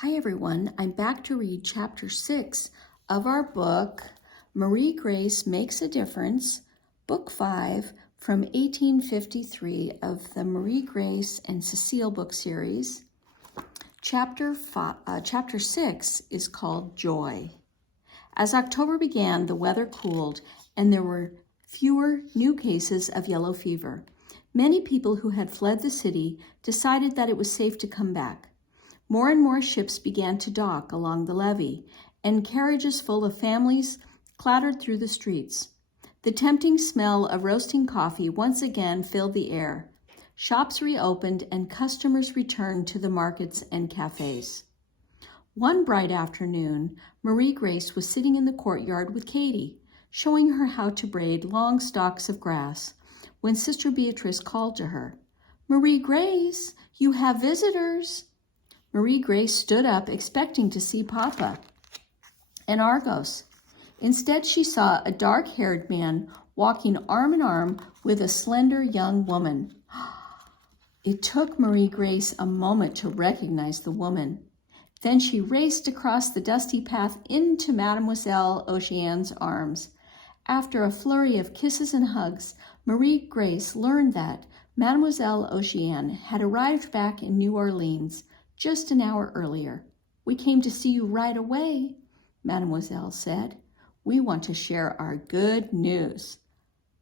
Hi everyone, I'm back to read chapter 6 of our book, Marie Grace Makes a Difference, book 5 from 1853 of the Marie Grace and Cecile book series. Chapter 6 is called Joy. As October began, the weather cooled and there were fewer new cases of yellow fever. Many people who had fled the city decided that it was safe to come back. More and more ships began to dock along the levee, and carriages full of families clattered through the streets. The tempting smell of roasting coffee once again filled the air. Shops reopened and customers returned to the markets and cafes. One bright afternoon, Marie Grace was sitting in the courtyard with Katie, showing her how to braid long stalks of grass, when Sister Beatrice called to her, "Marie Grace, you have visitors." Marie Grace stood up, expecting to see Papa and Argos. Instead, she saw a dark-haired man walking arm in arm with a slender young woman. It took Marie Grace a moment to recognize the woman. Then she raced across the dusty path into Mademoiselle Oceane's arms. After a flurry of kisses and hugs, Marie Grace learned that Mademoiselle Oceane had arrived back in New Orleans just an hour earlier. "We came to see you right away," Mademoiselle said. "We want to share our good news."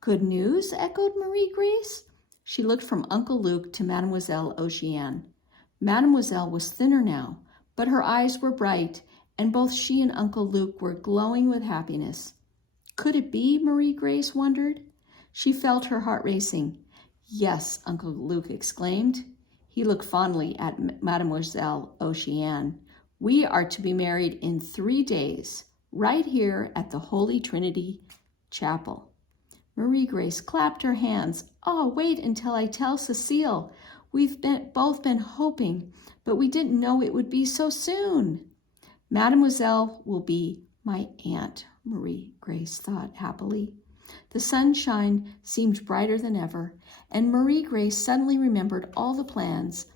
"Good news?" echoed Marie Grace. She looked from Uncle Luke to Mademoiselle Oceane. Mademoiselle was thinner now, but her eyes were bright, and both she and Uncle Luke were glowing with happiness. Could it be, Marie Grace wondered? She felt her heart racing. "Yes," Uncle Luke exclaimed. He looked fondly at Mademoiselle Oceane. "We are to be married in 3 days, right here at the Holy Trinity Chapel." Marie Grace clapped her hands. "Oh, wait until I tell Cecile. We've both been hoping, but we didn't know it would be so soon." "Mademoiselle will be my aunt," Marie Grace thought happily. The sunshine seemed brighter than ever, and Marie Grace suddenly remembered all the plans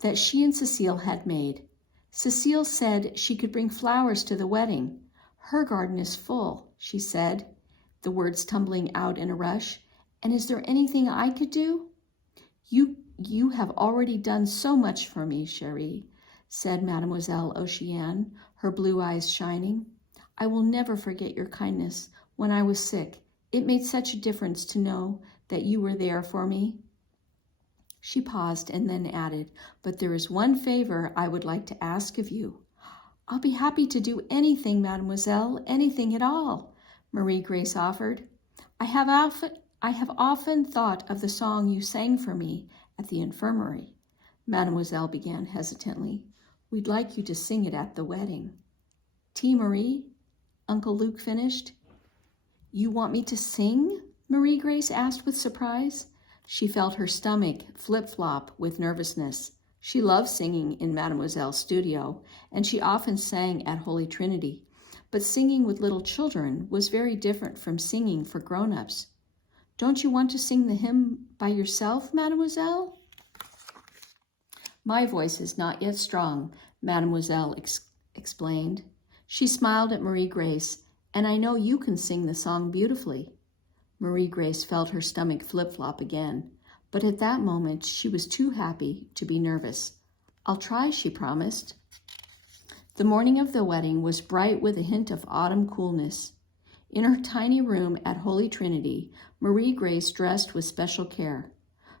that she and Cecile had made. Cecile said she could bring flowers to the wedding. "Her garden is full," she said, the words tumbling out in a rush. "And is there anything I could do?" You have already done so much for me, chérie," said Mademoiselle Oceane, her blue eyes shining. "I will never forget your kindness when I was sick. It made such a difference to know that you were there for me." She paused and then added, "But there is one favor I would like to ask of you." "I'll be happy to do anything, mademoiselle, anything at all," Marie Grace offered. I have often thought of the song you sang for me at the infirmary," Mademoiselle began hesitantly. "We'd like you to sing it at the wedding." "Tea, Marie?" Uncle Luke finished. "You want me to sing?" Marie Grace asked with surprise. She felt her stomach flip-flop with nervousness. She loved singing in Mademoiselle's studio, and she often sang at Holy Trinity. But singing with little children was very different from singing for grown-ups. "Don't you want to sing the hymn by yourself, mademoiselle?" "My voice is not yet strong," Mademoiselle explained. She smiled at Marie Grace. "And I know you can sing the song beautifully." Marie Grace felt her stomach flip-flop again, but at that moment she was too happy to be nervous. "I'll try," she promised. The morning of the wedding was bright with a hint of autumn coolness. In her tiny room at Holy Trinity, Marie Grace dressed with special care.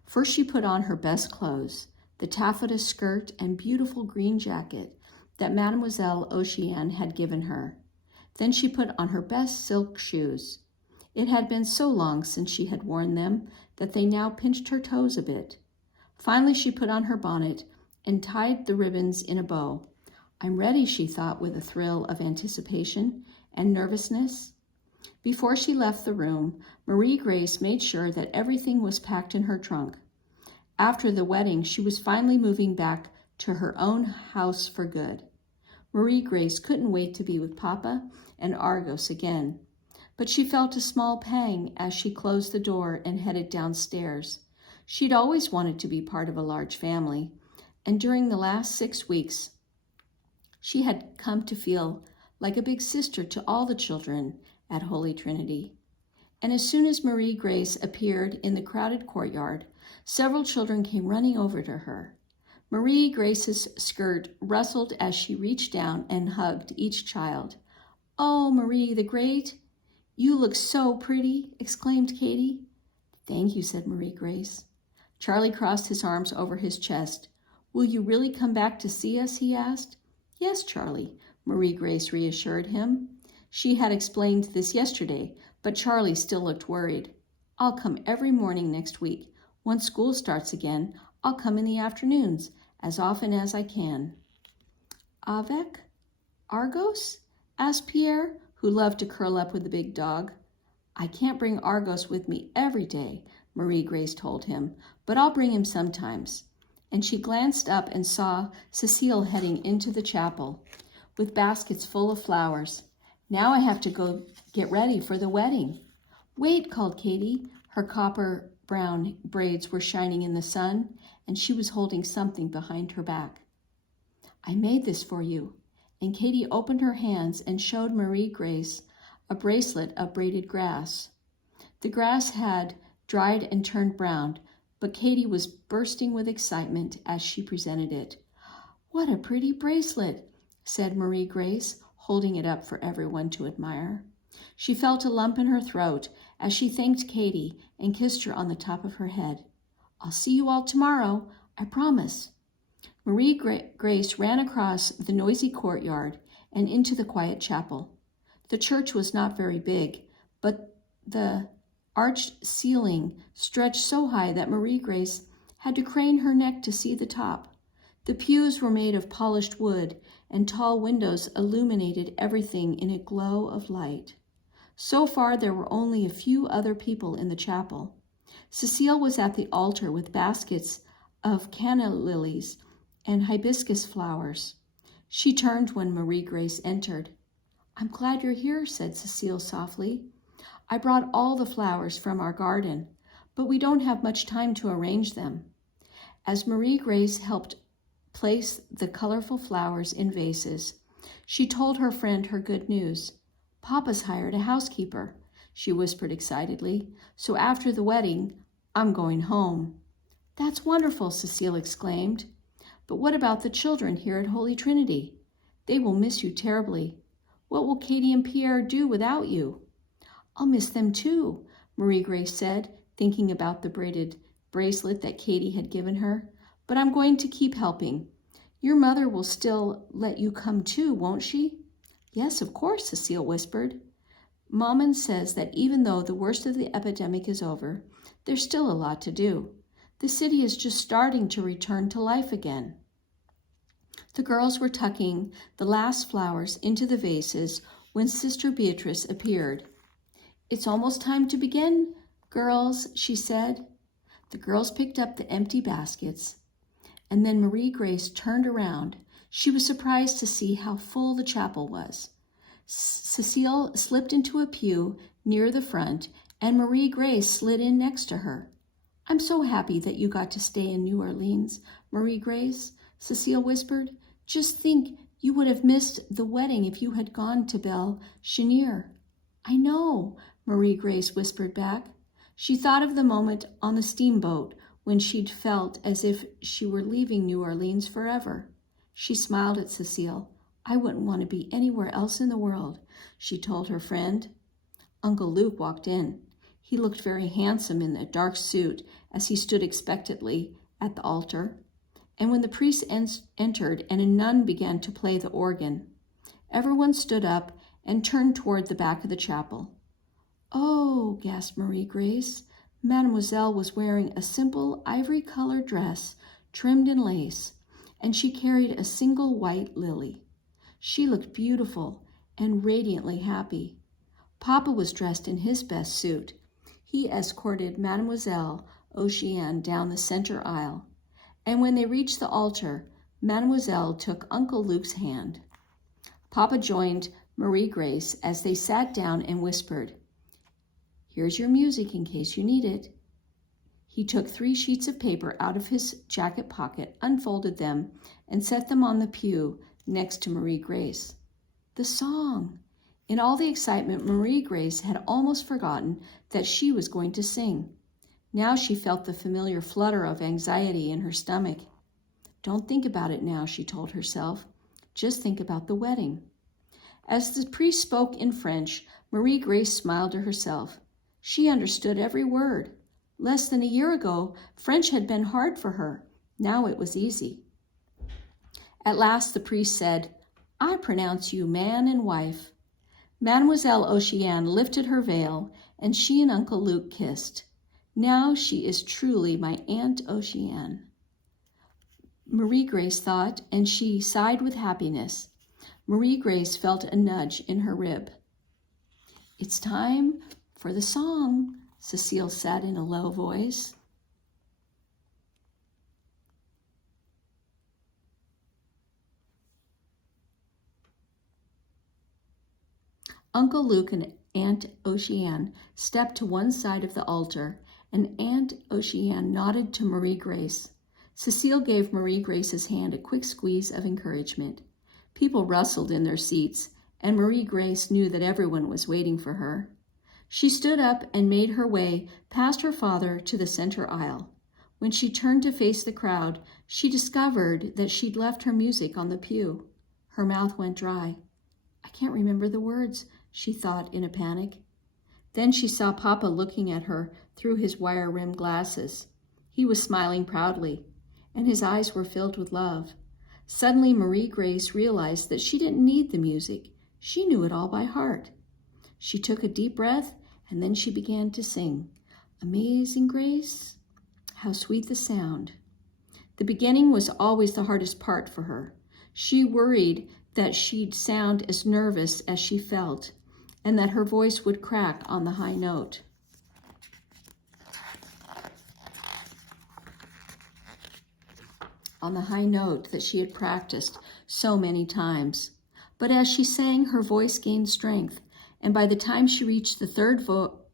First she put on her best clothes, the taffeta skirt and beautiful green jacket that Mademoiselle Oceane had given her. Then she put on her best silk shoes. It had been so long since she had worn them that they now pinched her toes a bit. Finally, she put on her bonnet and tied the ribbons in a bow. "I'm ready," she thought with a thrill of anticipation and nervousness. Before she left the room, Marie Grace made sure that everything was packed in her trunk. After the wedding, she was finally moving back to her own house for good. Marie Grace couldn't wait to be with Papa and Argos again, but she felt a small pang as she closed the door and headed downstairs. She'd always wanted to be part of a large family, and during the last 6 weeks, She had come to feel like a big sister to all the children at Holy Trinity. And as soon as Marie Grace appeared in the crowded courtyard, several children came running over to her. Marie Grace's skirt rustled as she reached down and hugged each child. "Oh, Marie the Great, you look so pretty," exclaimed Katie. "Thank you," said Marie Grace. Charlie crossed his arms over his chest. "Will you really come back to see us?" he asked. "Yes, Charlie," Marie Grace reassured him. She had explained this yesterday, but Charlie still looked worried. "I'll come every morning next week. Once school starts again, I'll come in the afternoons, as often as I can." "Avec Argos?" asked Pierre, who loved to curl up with the big dog. "I can't bring Argos with me every day," Marie Grace told him, "but I'll bring him sometimes." And she glanced up and saw Cecile heading into the chapel with baskets full of flowers. "Now I have to go get ready for the wedding." "Wait," called Katie. Her copper brown braids were shining in the sun, and she was holding something behind her back. "I made this for you." And Katie opened her hands and showed Marie Grace a bracelet of braided grass. The grass had dried and turned brown, but Katie was bursting with excitement as she presented it. "What a pretty bracelet," said Marie Grace, holding it up for everyone to admire. She felt a lump in her throat as she thanked Katie and kissed her on the top of her head. "I'll see you all tomorrow, I promise." Marie Grace ran across the noisy courtyard and into the quiet chapel. The church was not very big, but the arched ceiling stretched so high that Marie Grace had to crane her neck to see the top. The pews were made of polished wood, and tall windows illuminated everything in a glow of light. So far, there were only a few other people in the chapel. Cecile was at the altar with baskets of canna lilies and hibiscus flowers. She turned when Marie Grace entered. "I'm glad you're here," said Cecile softly. "I brought all the flowers from our garden, but we don't have much time to arrange them." As Marie Grace helped place the colorful flowers in vases, she told her friend her good news. "Papa's hired a housekeeper," she whispered excitedly. "So after the wedding, I'm going home." "That's wonderful," Cecile exclaimed. "But what about the children here at Holy Trinity? They will miss you terribly. What will Katie and Pierre do without you?" "I'll miss them too," Marie Grace said, thinking about the braided bracelet that Katie had given her. "But I'm going to keep helping. Your mother will still let you come too, won't she?" "Yes, of course," Cecile whispered. "Maman says that even though the worst of the epidemic is over, there's still a lot to do. The city is just starting to return to life again." The girls were tucking the last flowers into the vases when Sister Beatrice appeared. "It's almost time to begin, girls," she said. The girls picked up the empty baskets, and then Marie Grace turned around. She was surprised to see how full the chapel was. Cecile slipped into a pew near the front, and Marie Grace slid in next to her. "I'm so happy that you got to stay in New Orleans, Marie Grace," Cecile whispered. "Just think, you would have missed the wedding if you had gone to Belle Chenier." "I know," Marie Grace whispered back. She thought of the moment on the steamboat when she'd felt as if she were leaving New Orleans forever. She smiled at Cecile. "I wouldn't want to be anywhere else in the world," she told her friend. Uncle Luke walked in. He looked very handsome in a dark suit as he stood expectantly at the altar. And when the priest entered and a nun began to play the organ, everyone stood up and turned toward the back of the chapel. "Oh," gasped Marie Grace. Mademoiselle was wearing a simple ivory-colored dress trimmed in lace, and she carried a single white lily. She looked beautiful and radiantly happy. Papa was dressed in his best suit. He escorted Mademoiselle Oceane down the center aisle, and when they reached the altar, Mademoiselle took Uncle Luke's hand. Papa joined Marie Grace as they sat down and whispered, "Here's your music in case you need it." He took 3 sheets of paper out of his jacket pocket, unfolded them, and set them on the pew next to Marie Grace. The song! In all the excitement, Marie Grace had almost forgotten that she was going to sing. Now she felt the familiar flutter of anxiety in her stomach. Don't think about it now, she told herself. Just think about the wedding. As the priest spoke in French, Marie Grace smiled to herself. She understood every word. Less than a year ago, French had been hard for her. Now it was easy. At last the priest said, "I pronounce you man and wife." Mademoiselle Oceane lifted her veil, and she and Uncle Luke kissed. Now she is truly my Aunt Oceane, Marie Grace thought, and she sighed with happiness. Marie Grace felt a nudge in her rib. "It's time for the song," Cecile said in a low voice. Uncle Luke and Aunt Oceane stepped to one side of the altar, and Aunt Oceane nodded to Marie Grace. Cecile gave Marie Grace's hand a quick squeeze of encouragement. People rustled in their seats, and Marie Grace knew that everyone was waiting for her. She stood up and made her way past her father to the center aisle. When she turned to face the crowd, she discovered that she'd left her music on the pew. Her mouth went dry. "I can't remember the words," she thought in a panic. Then she saw Papa looking at her through his wire-rimmed glasses. He was smiling proudly, and his eyes were filled with love. Suddenly, Marie Grace realized that she didn't need the music. She knew it all by heart. She took a deep breath, and then she began to sing. "Amazing Grace, how sweet the sound." The beginning was always the hardest part for her. She worried that she'd sound as nervous as she felt, and that her voice would crack on the high note. That she had practiced so many times. But as she sang, her voice gained strength, and by the time she reached the third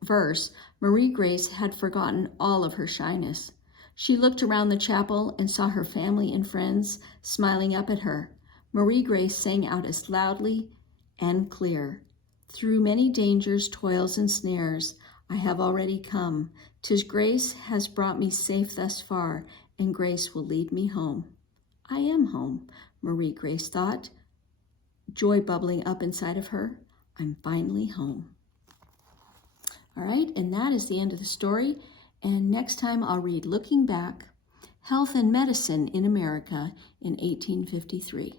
verse, Marie Grace had forgotten all of her shyness. She looked around the chapel and saw her family and friends smiling up at her. Marie Grace sang out as loudly and clear. "Through many dangers, toils, and snares, I have already come. 'Tis grace has brought me safe thus far, and grace will lead me home." I am home, Marie Grace thought, joy bubbling up inside of her. I'm finally home. All right, and that is the end of the story. And next time I'll read Looking Back, Health and Medicine in America in 1853.